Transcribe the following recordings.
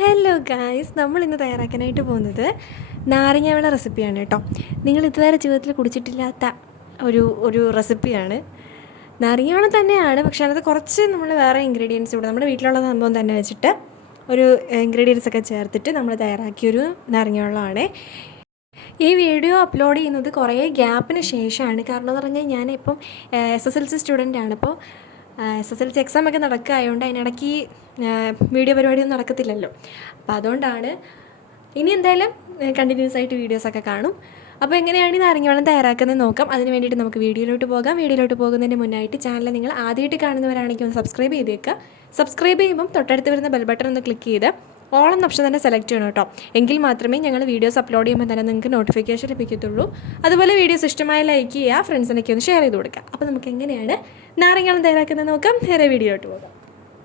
Hello guys നമ്മൾ ഇന്ന് തയ്യാറാക്കാനായിട്ട് പോകുന്നത് നാരങ്ങ വെള്ള റെസിപ്പിയാണ് കേട്ടോ. നിങ്ങൾ ഇതുവരെ ജീവിതത്തിൽ കുടിച്ചിട്ടില്ലാത്ത ഒരു ഒരു റെസിപ്പിയാണ്. നാരങ്ങ വെള്ളം തന്നെയാണ് പക്ഷേ അതിനകത്ത് കുറച്ച് നമ്മൾ വേറെ ഇൻഗ്രീഡിയൻസ് കൂടെ നമ്മുടെ വീട്ടിലുള്ള സംഭവം തന്നെ വെച്ചിട്ട് ഒരു ഇൻഗ്രീഡിയൻസ് ഒക്കെ ചേർത്തിട്ട് നമ്മൾ തയ്യാറാക്കിയൊരു നാരങ്ങ വെള്ളമാണ് ഈ വീഡിയോ അപ്ലോഡ് ചെയ്യുന്നത് കുറേ ഗ്യാപ്പിന് ശേഷമാണ്. കാരണം എന്ന് പറഞ്ഞാൽ ഞാനിപ്പം S S L C student ആണ്. അപ്പോൾ S S L C exam ഒക്കെ നടക്കുക ആയതുകൊണ്ട് അതിനിടയ്ക്ക് വീഡിയോ പരിപാടിയൊന്നും നടക്കത്തില്ലല്ലോ. അപ്പോൾ അതുകൊണ്ടാണ് ഇനി എന്തായാലും കണ്ടിന്യൂസ് ആയിട്ട് വീഡിയോസൊക്കെ കാണും. അപ്പോൾ എങ്ങനെയാണ് ഈ നാരങ്ങവെള്ളം തയ്യാറാക്കുന്നത് നോക്കാം. അതിന് വേണ്ടിയിട്ട് നമുക്ക് വീഡിയോയിലോട്ട് പോകാം. വീഡിയോയിലോട്ട് പോകുന്നതിന് മുന്നായിട്ട് ചാനൽ നിങ്ങൾ ആദ്യമായിട്ട് കാണുന്നവരാണെങ്കിൽ ഒന്ന് സബ്സ്ക്രൈബ് ചെയ്തേക്കുക. സബ്സ്ക്രൈബ് ചെയ്യുമ്പം തൊട്ടടുത്ത് വരുന്ന ബെൽ ബട്ടൺ ഒന്ന് ക്ലിക്ക് ചെയ്ത് ഓൾ എന്ന ഓപ്ഷൻ തന്നെ സെലക്ട് ചെയ്യണം കേട്ടോ. എങ്കിൽ മാത്രമേ ഞങ്ങൾ വീഡിയോസ് അപ്ലോഡ് ചെയ്യുമ്പോൾ തന്നെ നിങ്ങൾക്ക് നോട്ടിഫിക്കേഷൻ ലഭിക്കത്തുള്ളൂ. അതുപോലെ വീഡിയോസ് ഇഷ്ടമായ ലൈക്ക് ചെയ്യുക ഫ്രണ്ട്സിനൊക്കെ ഒന്ന് ഷെയർ ചെയ്ത് കൊടുക്കുക. അപ്പോൾ നമുക്ക് എങ്ങനെയാണ് നാരങ്ങളും തയ്യാറാക്കുന്നത് നോക്കാം. നേരെ വീഡിയോയിലോട്ട് പോകാം.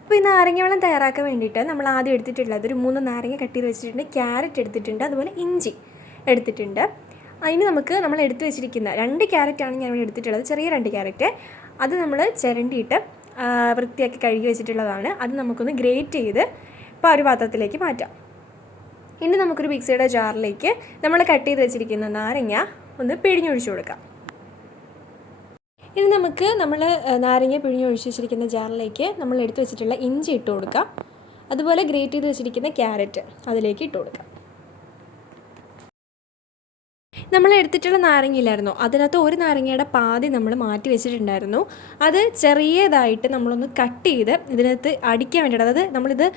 അപ്പോൾ ഈ നാരങ്ങവെള്ളം തയ്യാറാക്കാൻ വേണ്ടിയിട്ട് നമ്മൾ ആദ്യം എടുത്തിട്ടുള്ളത് ഒരു മൂന്ന് നാരങ്ങ കട്ട് ചെയ്ത് വെച്ചിട്ടുണ്ട്. ക്യാരറ്റ് എടുത്തിട്ടുണ്ട്. അതുപോലെ ഇഞ്ചി എടുത്തിട്ടുണ്ട്. അതിന് നമുക്ക് നമ്മൾ എടുത്തു വെച്ചിരിക്കുന്ന രണ്ട് ക്യാരറ്റാണ് ഞാൻ ഇവിടെ എടുത്തിട്ടുള്ളത്. ചെറിയ രണ്ട് ക്യാരറ്റ്. അത് നമ്മൾ ചിരണ്ടിയിട്ട് വൃത്തിയാക്കി കഴുകി വെച്ചിട്ടുള്ളതാണ്. അത് നമുക്കൊന്ന് ഗ്രേറ്റ് ചെയ്ത് ഇപ്പോൾ ഒരു പാത്രത്തിലേക്ക് മാറ്റാം. ഇനി നമുക്കൊരു മിക്സിയുടെ ജാറിലേക്ക് നമ്മൾ കട്ട് ചെയ്ത് വെച്ചിരിക്കുന്ന നാരങ്ങ ഒന്ന് പിഴിഞ്ഞൊഴിച്ചു കൊടുക്കാം. ഇനി നമുക്ക് നമ്മൾ നാരങ്ങ പിഴിഞ്ഞൊഴിച്ച് വെച്ചിരിക്കുന്ന ജാറിലേക്ക് നമ്മൾ എടുത്തു വെച്ചിട്ടുള്ള ഇഞ്ചി ഇട്ട് കൊടുക്കാം. അതുപോലെ ഗ്രേറ്റ് ചെയ്ത് വെച്ചിരിക്കുന്ന ക്യാരറ്റ് അതിലേക്ക് ഇട്ട് കൊടുക്കാം. നമ്മൾ എടുത്തിട്ടുള്ള നാരങ്ങയില്ലായിരുന്നോ അതിനകത്ത് ഒരു നാരങ്ങയുടെ പാതി നമ്മൾ മാറ്റി വെച്ചിട്ടുണ്ടായിരുന്നു. അത് ചെറിയതായിട്ട് നമ്മളൊന്ന് കട്ട് ചെയ്ത് ഇതിനകത്ത് അടിക്കാൻ വേണ്ടിയിട്ട് അതായത് നമ്മളിത്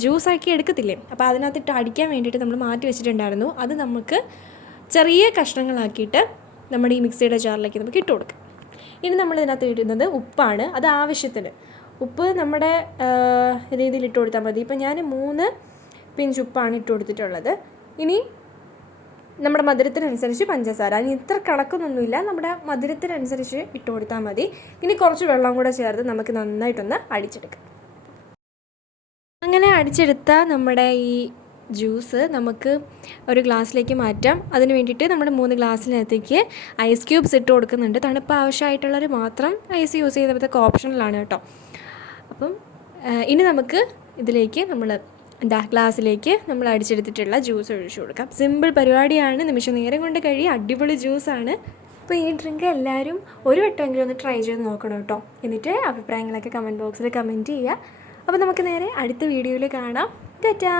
ജ്യൂസാക്കി എടുക്കത്തില്ലേ? അപ്പോൾ അതിനകത്തിട്ട് അടിക്കാൻ വേണ്ടിയിട്ട് നമ്മൾ മാറ്റി വെച്ചിട്ടുണ്ടായിരുന്നു. അത് നമുക്ക് ചെറിയ കഷ്ണങ്ങളാക്കിയിട്ട് നമ്മുടെ ഈ മിക്സിയുടെ ജാറിലേക്ക് നമുക്ക് ഇട്ട് കൊടുക്കാം. ഇനി നമ്മൾ ഇതിനകത്ത് ഇടുന്നത് ഉപ്പാണ് അത് ആവശ്യത്തിന്. ഉപ്പ് നമ്മുടെ രീതിയിൽ ഇട്ട് കൊടുത്താൽ മതി. ഇപ്പം ഞാൻ മൂന്ന് പിഞ്ച് ഉപ്പാണ് ഇട്ട് കൊടുത്തിട്ടുള്ളത്. ഇനി നമ്മുടെ മധുരത്തിനനുസരിച്ച് പഞ്ചസാര. ഇനി ഇത്ര കണക്കൊന്നുമില്ല. നമ്മുടെ മധുരത്തിനനുസരിച്ച് ഇട്ട് കൊടുത്താൽ മതി. ഇനി കുറച്ച് വെള്ളം കൂടെ ചേർത്ത് നമുക്ക് നന്നായിട്ടൊന്ന് അടിച്ചെടുക്കാം. അങ്ങനെ അടിച്ചെടുത്ത നമ്മുടെ ഈ ജ്യൂസ് നമുക്ക് ഒരു ഗ്ലാസ്സിലേക്ക് മാറ്റാം. അതിന് വേണ്ടിയിട്ട് നമ്മൾ മൂന്ന് ഗ്ലാസ്സിനകത്തേക്ക് ഐസ് ക്യൂബ്സ് ഇട്ട് കൊടുക്കുന്നുണ്ട്. തണുപ്പ് ആവശ്യമായിട്ടുള്ളവർ മാത്രം ഐസ് യൂസ് ചെയ്തപ്പോഴത്തേക്ക് ഓപ്ഷണലാണ് കേട്ടോ. അപ്പം ഇനി നമുക്ക് ഇതിലേക്ക് നമ്മൾ എന്താ ഗ്ലാസ്സിലേക്ക് നമ്മൾ അടിച്ചെടുത്തിട്ടുള്ള ജ്യൂസ് ഒഴിച്ചു കൊടുക്കാം. സിമ്പിൾ പരിപാടിയാണ്. നിമിഷം നേരം കൊണ്ട് കഴിയും. അടിപൊളി ജ്യൂസാണ് അപ്പോൾ ഈ ഡ്രിങ്ക് എല്ലാവരും ഒരു വട്ടമെങ്കിലും ഒന്ന് ട്രൈ ചെയ്ത് നോക്കണം കേട്ടോ. എന്നിട്ട് അഭിപ്രായങ്ങളൊക്കെ കമന്റ് ബോക്സിൽ കമന്റ് ചെയ്യുക. അപ്പോൾ നമുക്ക് നേരെ അടുത്ത വീഡിയോയിൽ കാണാം. ടാറ്റാ!